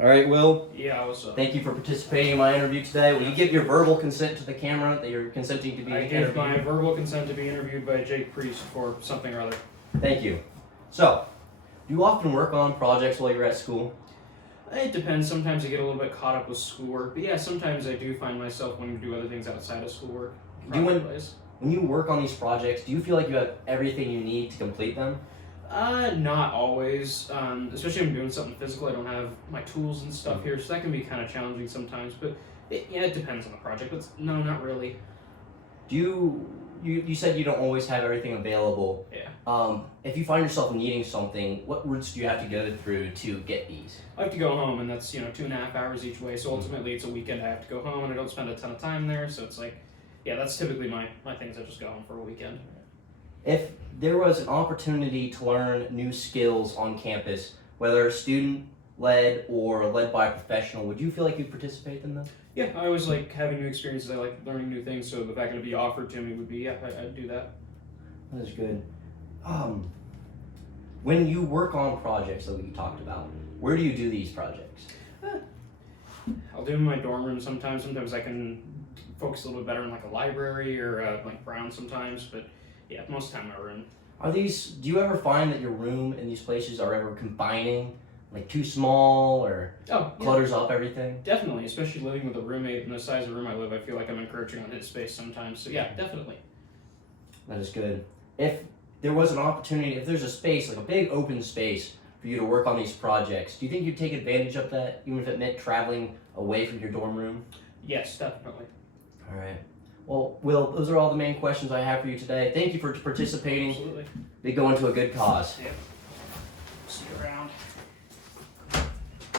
All right, Will. Yeah, what's up? Thank you for participating in my interview today. Will you give your verbal consent to the camera that you're consenting to be I interviewed? give my verbal consent to be interviewed by Jake Priest for something or other. Thank you. So, do you often work on projects while you're at school? It depends. Sometimes I get a little bit caught up with schoolwork, but yeah, sometimes I do find myself wanting to do other things outside of schoolwork. When you work on these projects, do you feel like you have everything you need to complete them? Not always. Especially if I'm doing something physical, I don't have my tools and stuff here, so that can be kind of challenging sometimes. But it depends on the project. But no, not really. Do you said you don't always have everything available. Yeah. If you find yourself needing something, what routes do you have to go through to get these? I have to go home, and that's 2.5 hours each way. So ultimately, it's a weekend. I have to go home, and I don't spend a ton of time there. So it's like, yeah, that's typically my things. I just go home for a weekend. If there was an opportunity to learn new skills on campus, whether student-led or led by a professional, would you feel like you'd participate in them? Yeah, I always like having new experiences. I like learning new things. So the fact that it'd be offered to me would be, yeah, I'd do that. That is good. When you work on projects that we talked about, where do you do these projects? I'll do them in my dorm room sometimes. Sometimes I can focus a little bit better in like a library or like Brown sometimes. But yeah, most of the time in my room. Do you ever find that your room in these places are ever combining, like too small or clutters up everything? Definitely, especially living with a roommate and the size of the room I live, I feel like I'm encroaching on his space sometimes. So yeah, definitely. That is good. If there was an opportunity, if there's a space, like a big open space for you to work on these projects, do you think you'd take advantage of that, even if it meant traveling away from your dorm room? Yes, definitely. All right. Well, Will, those are all the main questions I have for you today. Thank you for participating. Absolutely. They go into a good cause. Yep. See you around.